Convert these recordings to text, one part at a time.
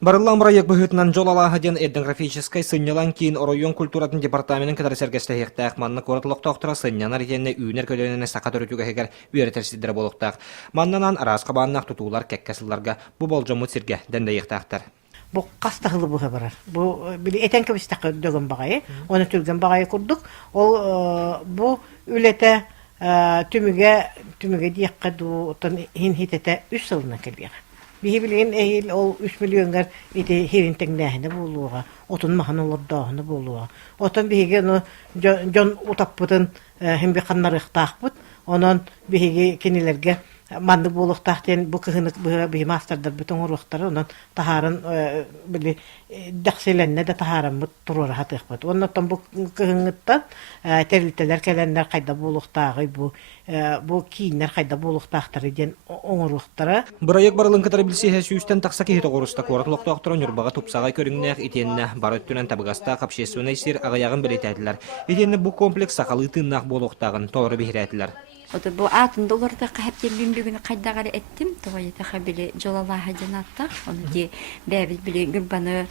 Барыллам бырайыагын быһытынан Дьол Алааьа диэн этнографическэй сынньалан киин оройон культуратын департаментин кэлэр сэргэстэ манна куорат сынньянар диэнне үүнер көлөнүнэ сака төрүтүгэхэгер үөретэрсиддер болуктаах. Маннанан араска бааннаах тутуулар кэккэсылларга бу болжоммут сиргэ дэндайыктаахтар. Бу кастахылы бу хабар. Бу били этен кебистак дөгөн багай. Оны түргөн багай курдук. Ол бу үлете түмүгө диякка ду тон хин хитете 3 сылына келбек. Биһи билген эйил ол 3 миллионгар ити хиринтеңнәһине булуга, отун махан олордаһыны булуга. Отон биһиге ну жон утаппытын хемби ханнарыктаахпыт. Онон биһиге кинилерге манды булуктаахтен бу кыһынык биһи мастердар бүтүн уруктары онон тахарын били дакселенне да тахарын турура хатыхпыт. Оннотон бу кыһыныттан терилтелер келеннер кайда булуктаагы бу кийиннер кайда булуктаахтары ден оңуруктары. Бырайыагын барылын кытары билсиһэ сүүстен такса киһи тоҕоруста куорат-олохтоохтор НЮРБАга тупсаҕа көрүңнээх итиэннэ бары өттүнэн табыгастаах общественный сир аҕайаҕын билетээдилэр. Итиэннэ бу комплекс сакалы тыыннаах буолуохтаагын тоҕору биһирээдилэр. Ота бу атын долларда кахаптен бимбигүнү кайдагары эттим. Тоҕойта хабили Дьол Алааьа жанаттах. Оны ди бэбит били НЮРБАны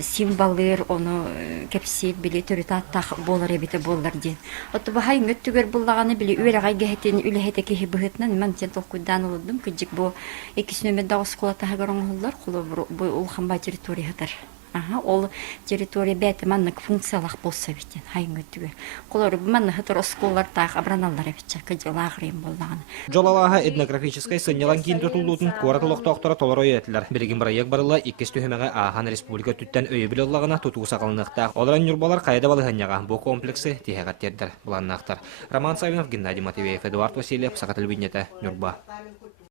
символлар, оны кепсил били төрүтаттах болар эбите болар ди. Ота бу хайын өттүгөр буллаганы били үөрагай гехетин үлехете кихи быһытнан мен тен толкуйдан улдум. Кыжык бу 2 нөмөрдө сколата гараңылдар. Кулу бу улханба территориядыр. Ол территория бәті маннык функциялах болса битен, хайын өттүгөр. Колор манны хытыр осколлартаах абраналлар эбитча, кыжылагырым боллаганы. Дьол Алааьа этнографическэй сынньалан киин тутуллуутун куорат-олохтоохтора толорой этилэр. Билигин бырайыагын барыла 2 төһөмэгэ аахан республика түттен өйө билаллагына тутуу сакалыныктаах. Оларан ньурбалар кайда балыһаньяга бу комплексы тиһэгаттердер буланнаахтар. Роман Савинов, Геннадий Матвеев, Эдуард Васильев, Сака телевидениете, НЮРБА.